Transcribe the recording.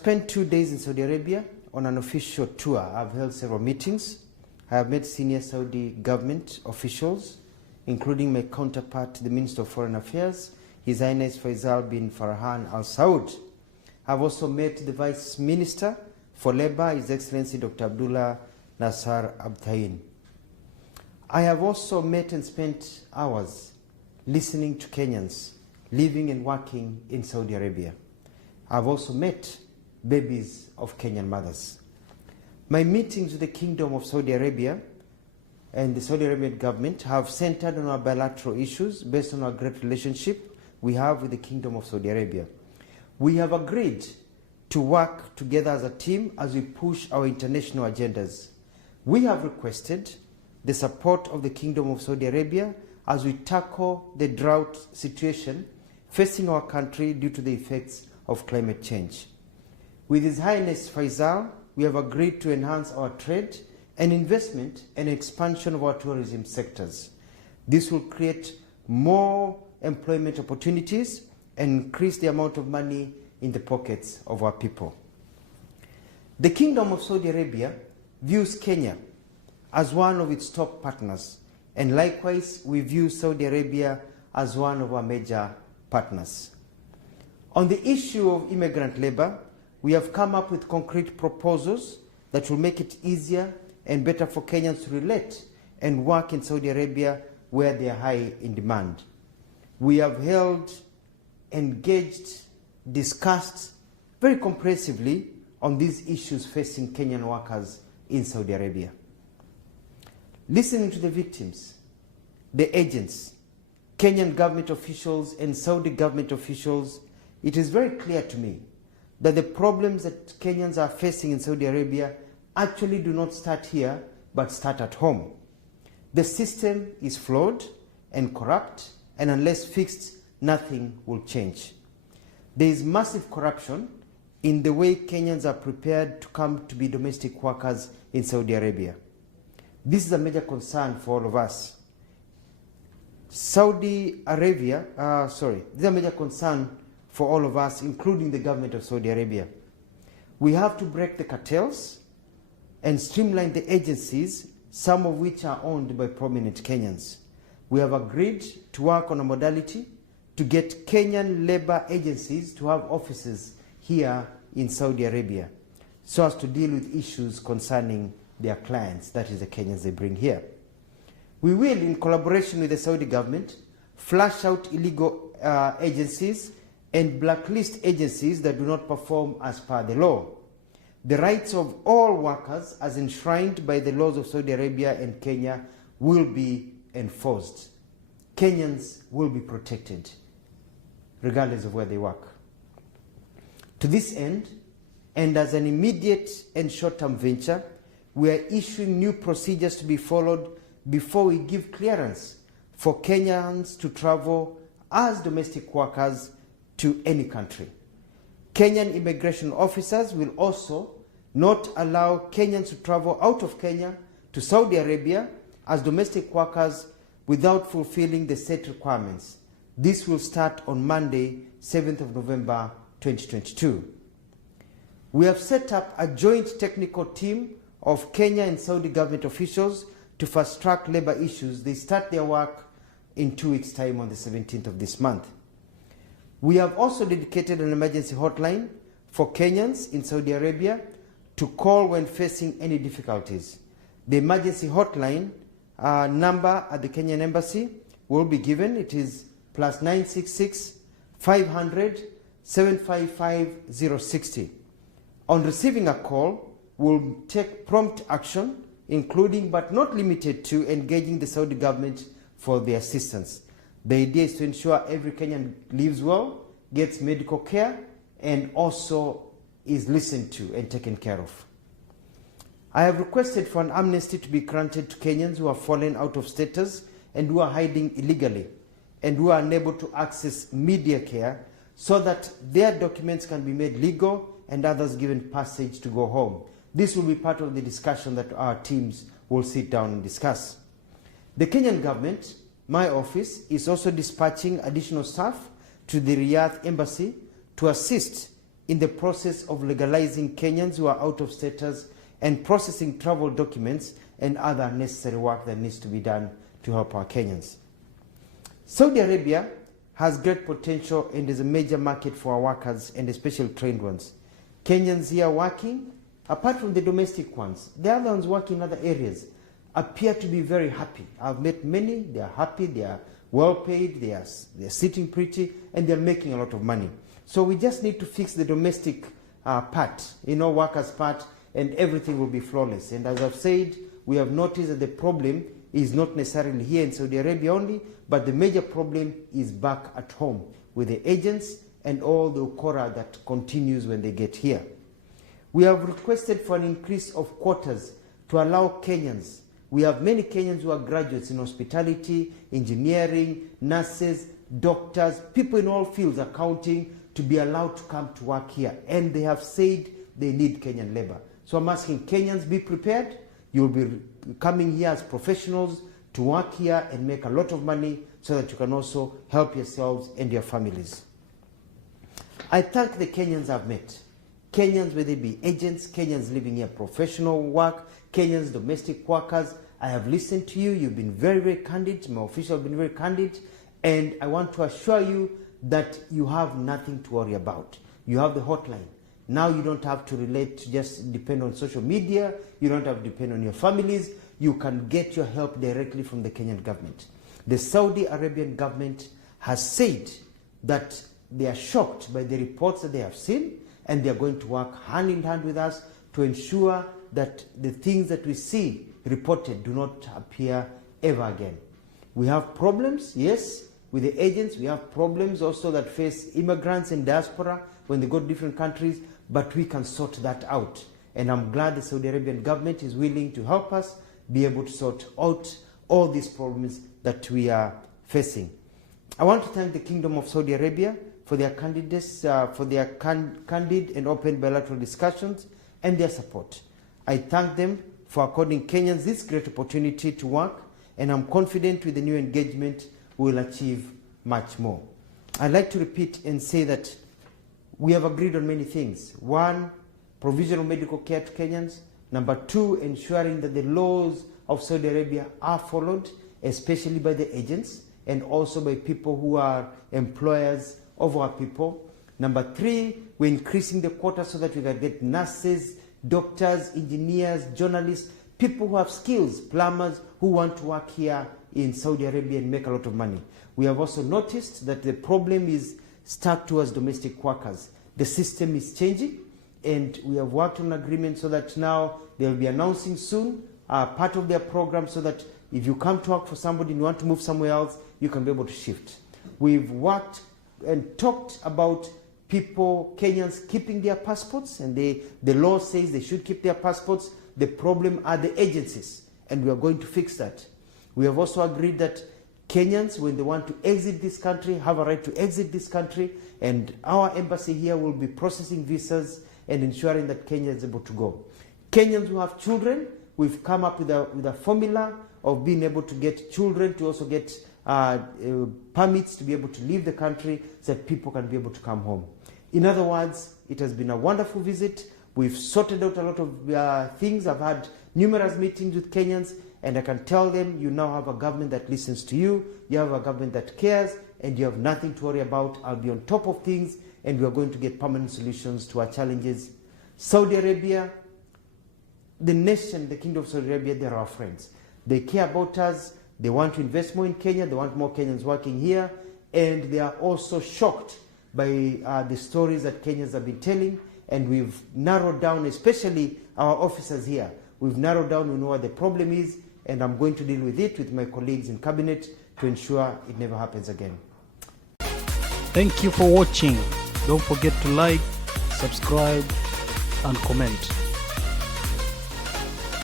spent 2 days in Saudi Arabia on an official tour. I've held several meetings. I have met senior Saudi government officials, including my counterpart, the Minister of Foreign Affairs, His Highness Faisal bin Farhan Al Saud. I've also met the Vice Minister for Labour, His Excellency Dr. Abdullah Nasser Abtain. I have also met and spent hours listening to Kenyans living and working in Saudi Arabia. I've also met babies of Kenyan mothers. My meetings with the Kingdom of Saudi Arabia and the Saudi Arabian government have centered on our bilateral issues based on our great relationship we have with the Kingdom of Saudi Arabia. We have agreed to work together as a team as we push our international agendas. We have requested the support of the Kingdom of Saudi Arabia as we tackle the drought situation facing our country due to the effects of climate change. With His Highness Faisal, we have agreed to enhance our trade and investment and expansion of our tourism sectors. This will create more employment opportunities and increase the amount of money in the pockets of our people. The Kingdom of Saudi Arabia views Kenya as one of its top partners, and likewise we view Saudi Arabia as one of our major partners. On the issue of immigrant labor, we have come up with concrete proposals that will make it easier and better for Kenyans to relate and work in Saudi Arabia where they are high in demand. We have held, engaged, discussed very comprehensively on these issues facing Kenyan workers in Saudi Arabia. Listening to the victims, the agents, Kenyan government officials and Saudi government officials, it is very clear to me that the problems that Kenyans are facing in Saudi Arabia actually do not start here, but start at home. The system is flawed and corrupt, and unless fixed, nothing will change. There is massive corruption in the way Kenyans are prepared to come to be domestic workers in Saudi Arabia. This is a major concern for all of us. This is a major concern for all of us, including the government of Saudi Arabia. We have to break the cartels and streamline the agencies, some of which are owned by prominent Kenyans. We have agreed to work on a modality to get Kenyan labor agencies to have offices here in Saudi Arabia so as to deal with issues concerning their clients, that is the Kenyans they bring here. We will, in collaboration with the Saudi government, flush out illegal agencies and blacklist agencies that do not perform as per the law. The rights of all workers, as enshrined by the laws of Saudi Arabia and Kenya, will be enforced. Kenyans will be protected, regardless of where they work. To this end, and as an immediate and short-term venture, we are issuing new procedures to be followed before we give clearance for Kenyans to travel as domestic workers to any country. Kenyan immigration officers will also not allow Kenyans to travel out of Kenya to Saudi Arabia as domestic workers without fulfilling the set requirements. This will start on Monday, 7th of November, 2022. We have set up a joint technical team of Kenya and Saudi government officials to fast-track labor issues. They start their work in 2 weeks' time on the 17th of this month. We have also dedicated an emergency hotline for Kenyans in Saudi Arabia to call when facing any difficulties. The emergency hotline number at the Kenyan Embassy will be given. It is +966 500 755 060. On receiving a call, we'll take prompt action, including but not limited to engaging the Saudi government for the assistance. The idea is to ensure every Kenyan lives well, gets medical care, and also is listened to and taken care of. I have requested for an amnesty to be granted to Kenyans who have fallen out of status and who are hiding illegally and who are unable to access media care so that their documents can be made legal and others given passage to go home. This will be part of the discussion that our teams will sit down and discuss. The Kenyan government, my office, is also dispatching additional staff to the Riyadh embassy to assist in the process of legalizing Kenyans who are out of status and processing travel documents and other necessary work that needs to be done to help our Kenyans. Saudi Arabia has great potential and is a major market for our workers, and especially trained ones. Kenyans here working, apart from the domestic ones, the other ones working in other areas, appear to be very happy. I've met many, they are happy, they are well paid, they're sitting pretty, and they're making a lot of money. So we just need to fix the domestic part, workers' part, and everything will be flawless. And as I've said, we have noticed that the problem is not necessarily here in Saudi Arabia only, but the major problem is back at home with the agents and all the ukora that continues when they get here. We have requested for an increase of quotas to allow Kenyans. We have many Kenyans who are graduates in hospitality, engineering, nurses, doctors, people in all fields, accounting, to be allowed to come to work here. And they have said they need Kenyan labor. So I'm asking Kenyans, be prepared. You'll be coming here as professionals to work here and make a lot of money so that you can also help yourselves and your families. I thank the Kenyans I've met. Kenyans, whether it be agents, Kenyans living here, professional work, Kenyans, domestic workers. I have listened to you. You've been very, very candid. My officials have been very candid. And I want to assure you that you have nothing to worry about. You have the hotline. Now you don't have to just depend on social media. You don't have to depend on your families. You can get your help directly from the Kenyan government. The Saudi Arabian government has said that they are shocked by the reports that they have seen, and they are going to work hand in hand with us to ensure that the things that we see reported do not appear ever again. We have problems, yes, with the agents. We have problems also that face immigrants and diaspora when they go to different countries, but we can sort that out. And I'm glad the Saudi Arabian government is willing to help us be able to sort out all these problems that we are facing. I want to thank the Kingdom of Saudi Arabia for their candidates, for their candid and open bilateral discussions and their support. I thank them for according Kenyans this great opportunity to work, and I'm confident with the new engagement we will achieve much more. I'd like to repeat and say that we have agreed on many things. One, provisional medical care to Kenyans. Number two, ensuring that the laws of Saudi Arabia are followed, especially by the agents and also by people who are employers of our people. Number three, we're increasing the quota so that we can get nurses, doctors, engineers, journalists, people who have skills, plumbers who want to work here in Saudi Arabia and make a lot of money. We have also noticed that the problem is stuck towards domestic workers. The system is changing, and we have worked on an agreement so that now they'll be announcing soon part of their program so that if you come to work for somebody and you want to move somewhere else, you can be able to shift. We've worked and talked about people, Kenyans, keeping their passports, and the law says they should keep their passports. The problem are the agencies, and we are going to fix that. We have also agreed that Kenyans, when they want to exit this country, have a right to exit this country, and our embassy here will be processing visas and ensuring that Kenya is able to go. Kenyans who have children, we've come up with a formula of being able to get children to also get permits to be able to leave the country so that people can be able to come home. In other words, it has been a wonderful visit. We've sorted out a lot of things. I've had numerous meetings with Kenyans, and I can tell them you now have a government that listens to you, you have a government that cares, and you have nothing to worry about. I'll be on top of things, and we are going to get permanent solutions to our challenges. Saudi Arabia, the nation, the Kingdom of Saudi Arabia, they're our friends. They care about us. They want to invest more in Kenya. They want more Kenyans working here. And they are also shocked by the stories that Kenyans have been telling. And we've narrowed down, especially our officers here. We've narrowed down, we know what the problem is, and I'm going to deal with it with my colleagues in cabinet to ensure it never happens again. Thank you for watching. Don't forget to like, subscribe, and comment.